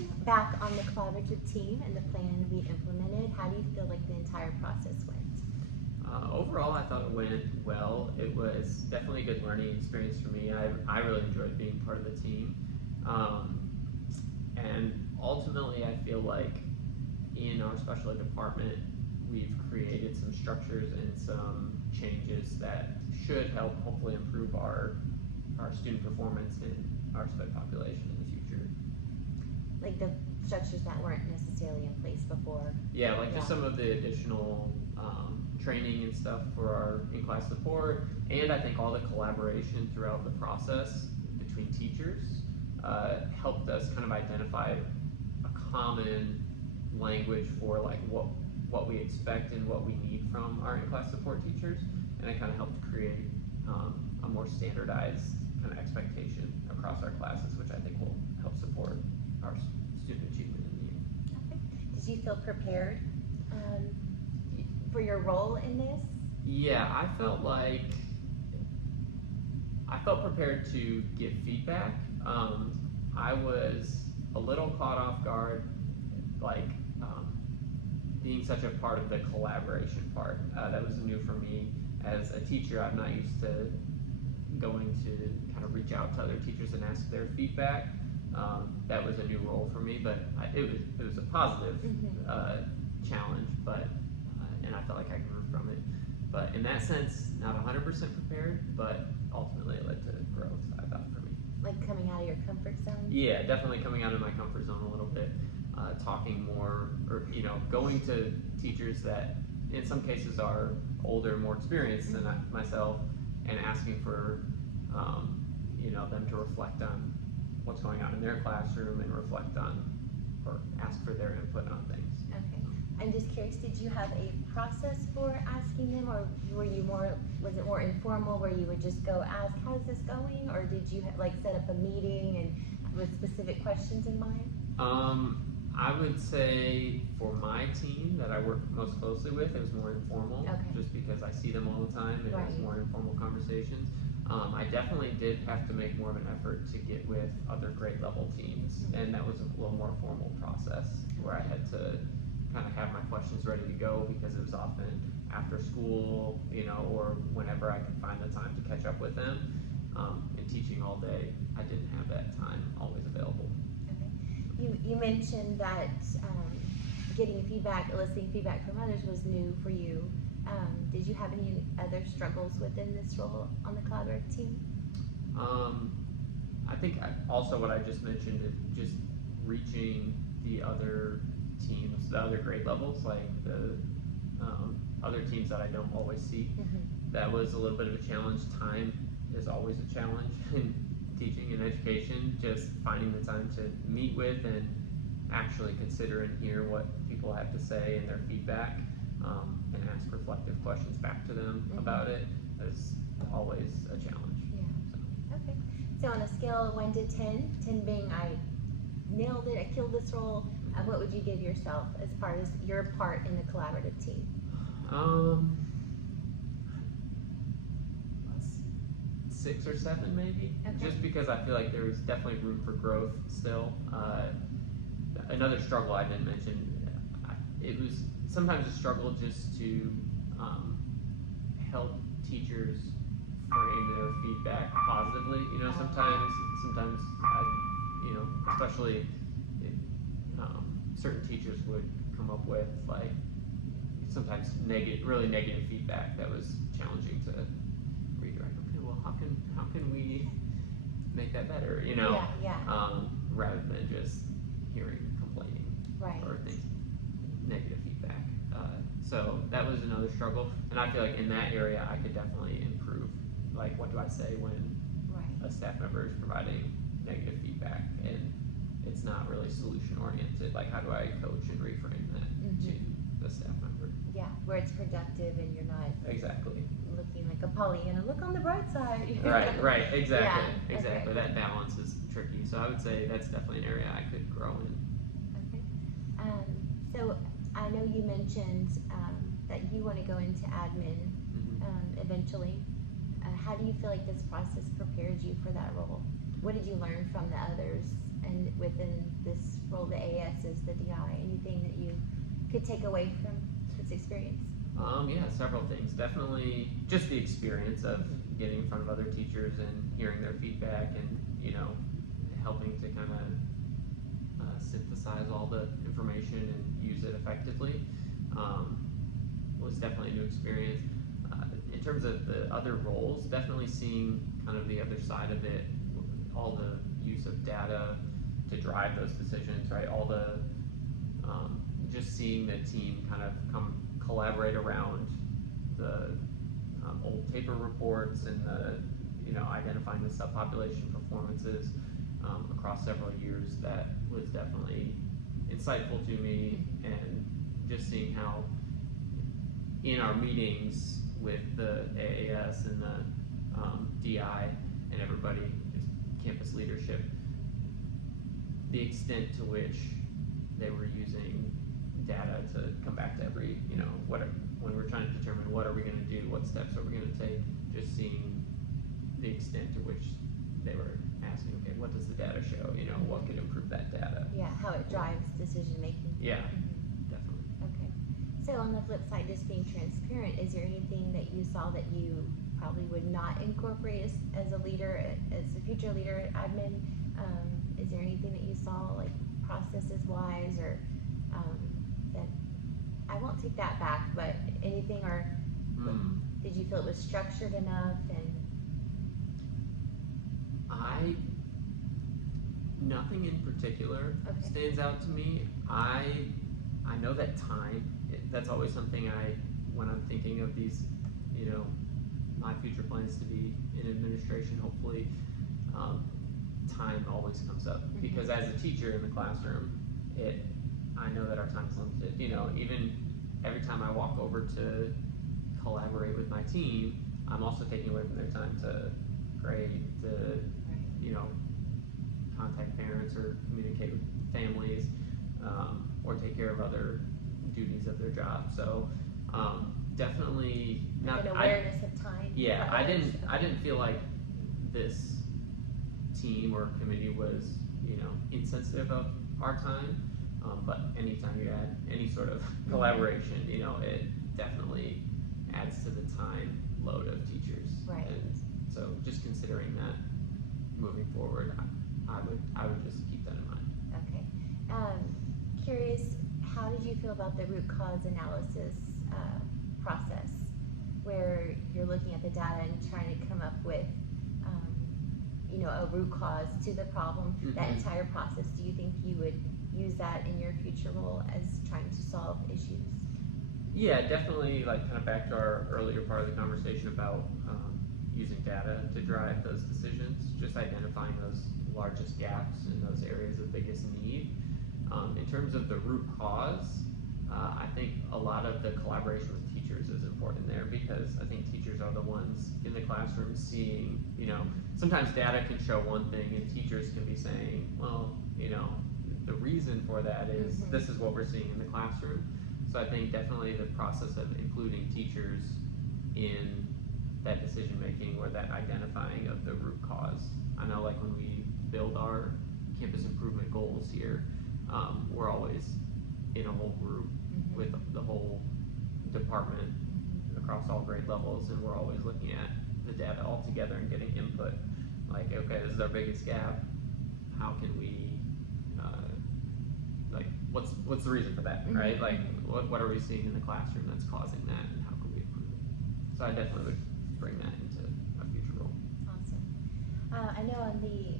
Looking back on the collaborative team and the plan we implemented, how do you feel like the entire process went? Overall, I thought it went well. It was definitely a good learning experience for me. I really enjoyed being part of the team. And ultimately, I feel like in our special ed department, we've created some structures and some changes that should help hopefully improve our student performance in our SPED population in the future. Like the structures that weren't necessarily in place before? Yeah, like just some of the additional training and stuff for our in-class support, and I think all the collaboration throughout the process between teachers helped us kind of identify a common language for like what we expect and what we need from our in-class support teachers, and it kind of helped create a more standardized kind of expectation across our classes, which I think will help support our student achievement in the year. Okay. Did you feel prepared for your role in this? Yeah, I felt prepared to give feedback. I was a little caught off guard, like being such a part of the collaboration part. That was new for me. As a teacher, I'm not used to going to kind of reach out to other teachers and ask their feedback. That was a new role for me, but it was a positive challenge, but and I felt like I grew from it. But in that sense, not 100% prepared, but ultimately it led to growth, I thought, for me. Like coming out of your comfort zone? Yeah, definitely coming out of my comfort zone a little bit, talking more, or going to teachers that in some cases are older, more experienced than myself, and asking for them to reflect on what's going on in their classroom and reflect on or ask for their input on things. Okay. I'm just curious, did you have a process for asking them, or was it more informal where you would just go ask, how's this going, or did you like set up a meeting and with specific questions in mind? I would say for my team that I work most closely with, it was more informal, just because I see them all the time, and it was more informal conversations. I definitely did have to make more of an effort to get with other grade level teams, and that was a little more formal process where I had to kind of have my questions ready to go, because it was often after school, or whenever I could find the time to catch up with them. And teaching all day, I didn't have that time always available. Okay. You mentioned that getting feedback, eliciting feedback from others was new for you. Did you have any other struggles within this role on the collaborative team? I think also what I just mentioned is just reaching the other teams, the other grade levels, like the other teams that I don't always see. That was a little bit of a challenge. Time is always a challenge in teaching and education, just finding the time to meet with and actually consider and hear what people have to say and their feedback, and ask reflective questions back to them about it is always a challenge. Yeah. So. Okay. So on a scale of 1 to 10, 10 being I nailed it, I killed this role, what would you give yourself as far as your part in the collaborative team? 6 or 7 maybe, just because I feel like there was definitely room for growth still. Another struggle I didn't mention, it was sometimes a struggle just to help teachers frame their feedback positively. Sometimes I, especially if certain teachers would come up with like sometimes really negative feedback that was challenging to redirect. Okay, well, how can we make that better? Rather than just hearing complaining or things, negative feedback. So that was another struggle, and I feel like in that area I could definitely improve. Like, what do I say when a staff member is providing negative feedback and it's not really solution oriented? Like, how do I coach and reframe that to the staff member? Yeah, where it's productive and you're not exactly looking like a Pollyanna. Look on the bright side. Right, exactly, yeah. exactly. That balance is tricky. So I would say that's definitely an area I could grow in. Okay. So I know you mentioned that you want to go into admin eventually. How do you feel like this process prepared you for that role? What did you learn from the others and within this role, the AS is the DI. Anything that you could take away from this experience? Yeah, several things. Definitely just the experience of getting in front of other teachers and hearing their feedback and, helping to kind of synthesize all the information and use it effectively was definitely a new experience. In terms of the other roles, definitely seeing kind of the other side of it, all the use of data to drive those decisions, right? All the, just seeing the team kind of collaborate around the old paper reports and the, identifying the subpopulation performances across several years, that was definitely insightful to me. And just seeing how in our meetings with the AAS and the DI and everybody, just campus leadership, the extent to which they were using data to come back to every, when we're trying to determine what are we going to do, what steps are we going to take, just seeing the extent to which they were asking, okay, what does the data show? What could improve that data? Yeah, how it drives decision making. Yeah, definitely. Okay. So on the flip side, just being transparent, is there anything that you saw that you probably would not incorporate as a leader, as a future leader at admin? Is there anything that you saw, like processes wise, or that I won't take that back, but anything, or did you feel it was structured enough? And nothing in particular Okay. stands out to me. I know that time, that's always something when I'm thinking of these, my future plans to be in administration, hopefully, time always comes up. Because as a teacher in the classroom, I know that our time is limited. Even every time I walk over to collaborate with my team, I'm also taking away from their time to grade, to, contact parents or communicate with families, or take care of other duties of their job. So definitely not an awareness of time. Yeah, for I others. didn't feel like this team or committee was, insensitive of our time. But anytime you add any sort of collaboration, it definitely adds to the time load of teachers. Right. And so just considering that moving forward, I would just keep that in mind. Okay. Curious, how did you feel about the root cause analysis process, where you're looking at the data and trying to come up with, a root cause to the problem? That entire process, do you think you would use that in your future role as trying to solve issues? Yeah, definitely, like kind of back to our earlier part of the conversation about using data to drive those decisions, just identifying those largest gaps and those areas of biggest need. In terms of the root cause, I think a lot of the collaboration with teachers is important there, because I think teachers are the ones in the classroom seeing, sometimes data can show one thing and teachers can be saying, well, the reason for that is this is what we're seeing in the classroom. So I think definitely the process of including teachers in that decision making, or that identifying of the root cause. I know, like when we build our campus improvement goals here, we're always in a whole group with the whole department across all grade levels, and we're always looking at the data all together and getting input. Like, okay, this is our biggest gap. How can we, what's the reason for that, right? Like, what are we seeing in the classroom that's causing that, and how can we improve it? So I definitely would bring that into a future role. Awesome. I know on the,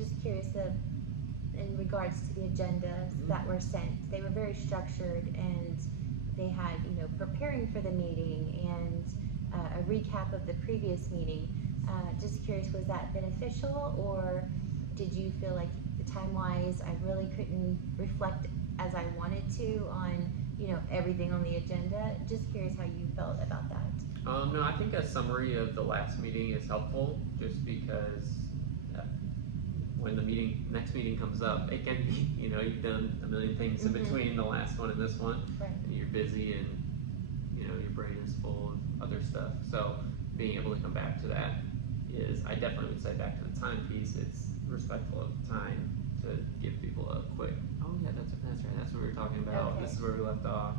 just curious, in regards to the agendas that were sent, they were very structured, and they had, preparing for the meeting and a recap of the previous meeting. Just curious, was that beneficial, or did you feel like time-wise I really couldn't reflect as I wanted to on, everything on the agenda? Just curious how you felt about that. No, I think a summary of the last meeting is helpful, just because when the next meeting comes up, it can be, you've done a million things in between the last one and this one, Right. and you're busy, and your brain is full of other stuff. So being able to come back to that is, I definitely would say, back to the time piece, it's respectful of the time to give people a quick talking about, Okay. this is where we left off,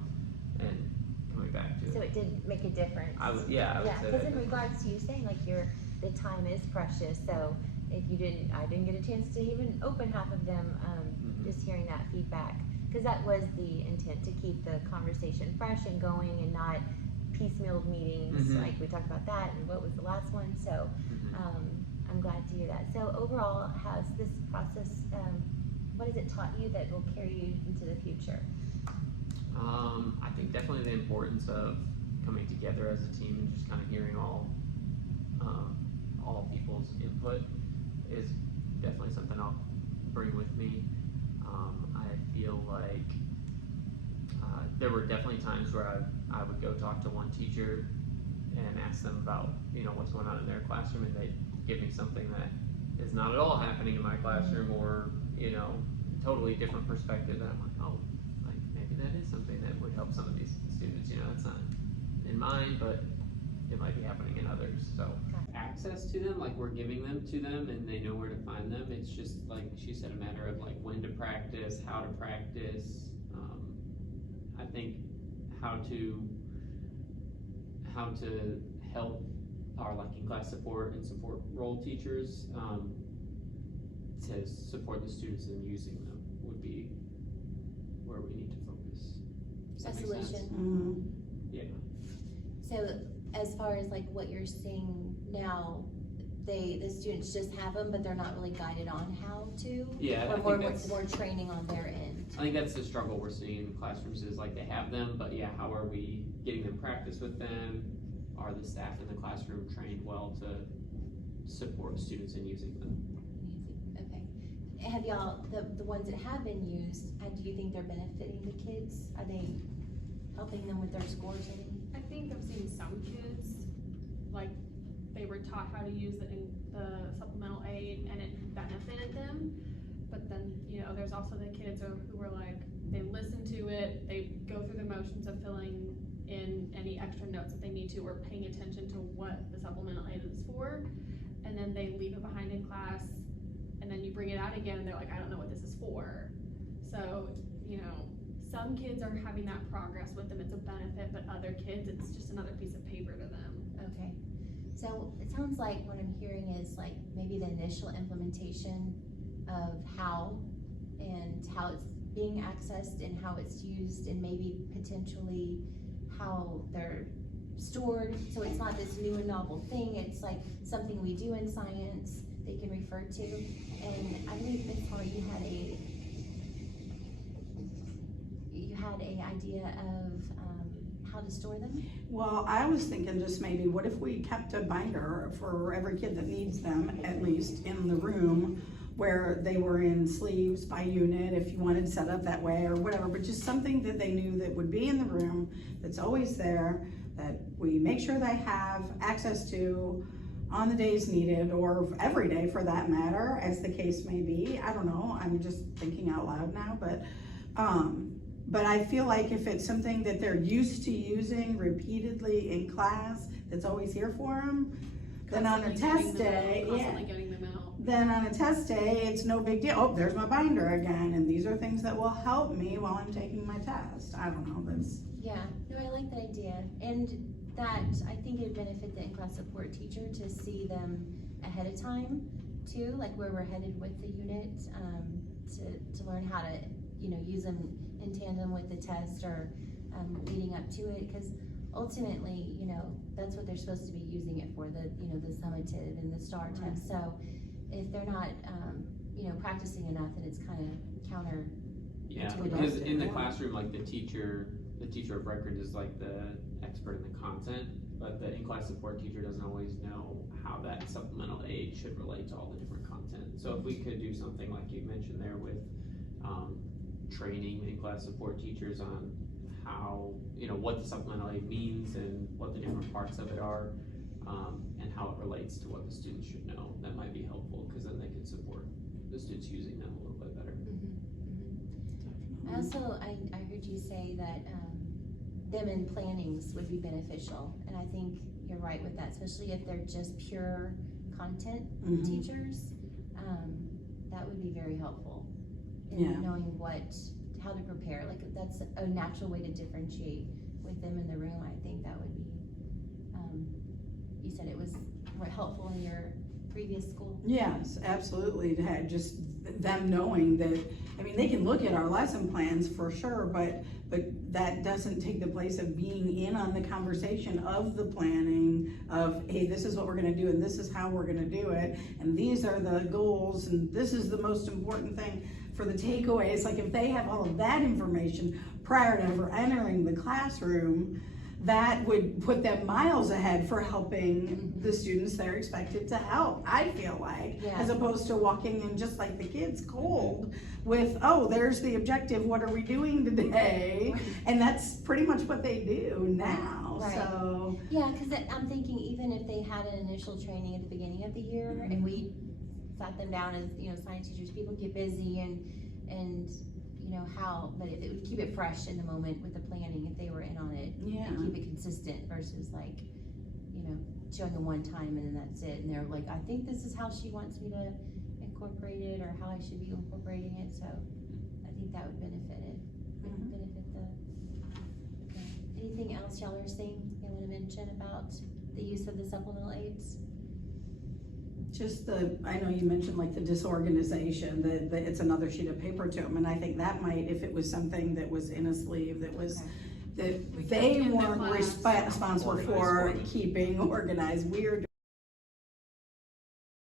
and coming back to So it. it did make a difference. I would say Yeah, that. because in regards to you saying like the time is precious, so if I didn't get a chance to even open half of them, just hearing that feedback, because that was the intent, to keep the conversation fresh and going and not piecemeal meetings, Mhm. like we talked about that and what was the last one, so I'm glad to hear that. So overall, has this process, what has it taught you that will carry you into the future? I think definitely the importance of coming together as a team and just kind of hearing all people's input is definitely something I'll bring with me. I feel like there were definitely times where I would go talk to one teacher and ask them about, what's going on in their classroom, and they'd give me something that is not at all happening in my classroom, or, totally different perspective, and I'm like, oh, like maybe that is something that would help some of these students, it's not in mine, but it might be happening in others, so. Access to them, like we're giving them to them and they know where to find them. It's just, like she said, a matter of like when to practice, how to practice. I think how to help our like in-class support and support role teachers to support the students in using them would be where we need to focus. Does A that make solution. sense? Mm-hmm. Yeah. So as far as like what you're seeing now, the students just have them, but they're not really guided on how to? Yeah, I Or think more training on their end? I think that's the struggle we're seeing in classrooms is like they have them, but yeah, how are we getting them practice with them? Are the staff in the classroom trained well to support students in using them? Okay. Have y'all, the ones that have been used, do you think they're benefiting the kids? Are they helping them with their scores any? I think I've seen some kids, like, they were taught how to use the supplemental aid and it benefited them. But then, there's also the kids who were like, they listen to it, they go through the motions of filling in any extra notes that they need to, or paying attention to what the supplemental aid is for, and then they leave it behind in class, and then you bring it out again and they're like, I don't know what this is for. So, some kids are having that progress with them, it's a benefit, but other kids, it's just another piece of paper to them. Okay. So it sounds like what I'm hearing is like maybe the initial implementation of how it's being accessed and how it's used, and maybe potentially how they're stored. So it's not this new and novel thing, it's like something we do in science they can refer to. And I believe, Ms. Hall, you had a idea of how to store them? Well, I was thinking just maybe, what if we kept a binder for every kid that needs them, at least in the room, where they were in sleeves by unit, if you wanted set up that way or whatever, but just something that they knew that would be in the room, that's always there, that we make sure they have access to on the days needed, or every day for that matter, as the case may be. I don't know, I'm just thinking out loud now, but I feel like if it's something that they're used to using repeatedly in class, that's always here for them, then on a test day, Constantly getting them out. then on a test day, it's no big deal. Oh, there's my binder again, and these are things that will help me while I'm taking my test. I don't know, that's. Yeah, no, I like that idea, and that, I think it'd benefit the in-class support teacher to see them ahead of time too, like where we're headed with the unit, to learn how to, use them in tandem with the test, or leading up to it, because ultimately, that's what they're supposed to be using it for, the summative and the STAR test. So if they're not, practicing enough, then it's kind of counter. Yeah, to because adult. in the classroom, like the teacher of record is like the expert in the content, but the in-class support teacher doesn't always know how that supplemental aid should relate to all the different content. So if we could do something like you mentioned there with training in-class support teachers on how, what the supplemental aid means and what the different parts of it are, and how it relates to what the students should know, that might be helpful, because then they can support the students using them a little bit better. I also, I heard you say that them in plannings would be beneficial, and I think you're right with that, especially if they're just pure content teachers. That would be very helpful in knowing how to prepare, like, that's a natural way to differentiate with them in the room. I think that would be, you said it was more helpful in your previous school. Yes, absolutely, to have just them knowing that, I mean, they can look at our lesson plans for sure, but that doesn't take the place of being in on the conversation of the planning of, hey, this is what we're gonna do and this is how we're gonna do it, and these are the goals, and this is the most important thing for the takeaways. Like, if they have all of that information prior to ever entering the classroom, that would put them miles ahead for helping the students they're expected to help, I feel like. Yeah. As opposed to walking in just like the kids cold with, oh, there's the objective, what are we doing today? And that's pretty much what they do now, Right. so. Yeah, because I'm thinking even if they had an initial training at the beginning of the year and we sat them down as, you know, science teachers, people get busy and you know, but if it would keep it fresh in the moment with the planning, if they were in on it, Yeah. and keep it consistent versus like, you know, showing them one time and then that's it. And they're like, I think this is how she wants me to incorporate it or how I should be incorporating it. So I think that would benefit it. Mhm. Benefit the. Okay. Anything else y'all are saying you want to mention about the use of the supplemental aids? Just I know you mentioned like the disorganization, that it's another sheet of paper to them, and I think that might, if it was something that was in a sleeve, that was, Okay. that they in the weren't class. responsible for Organized. keeping organized, we are